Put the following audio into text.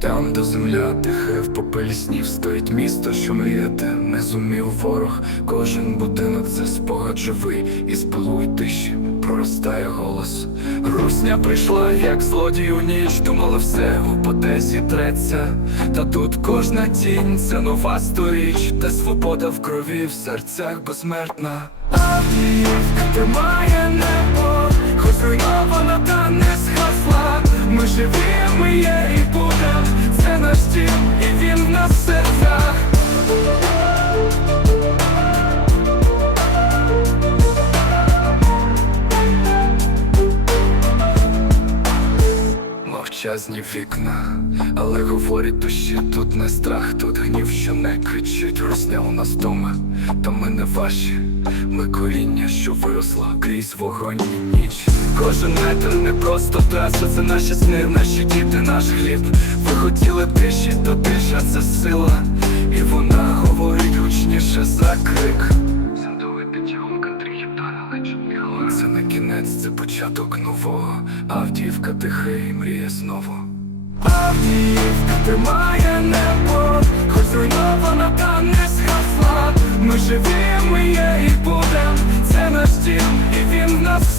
Там, де земля тихе, в попелі снів стоїть місто, що мріє, де не зумів ворог. Кожен будинок це спогад живий, і з тиші проростає голос. Русня прийшла, як злодій у ніч, думала, все упаде, зітреться. Та тут кожна тінь це нова сторіч, де свобода в крові, в серцях безсмертна. Авдіївка тримає небо, хоч зруйнована та не згасла. Ми живі, ми є і Мовчазні вікна, але говорять душі, тут не страх, тут гнів, що не кричить, русня у нас дома, та ми не ваші, ми коріння, що виросло крізь вогонь і ніч. Кожен метр не просто траса, це наші сни, наші діти, наш хліб. Ви хотіли тиші, то тиша це сила, і вона говорить гучніше за крик. кінець це початок нового. Авдіївка дихає мріє знову. Авдіївка тримає небо, хоч зруйнована, та не згасла. Ми живі, ми є і будем, це наш дім, і він в нас.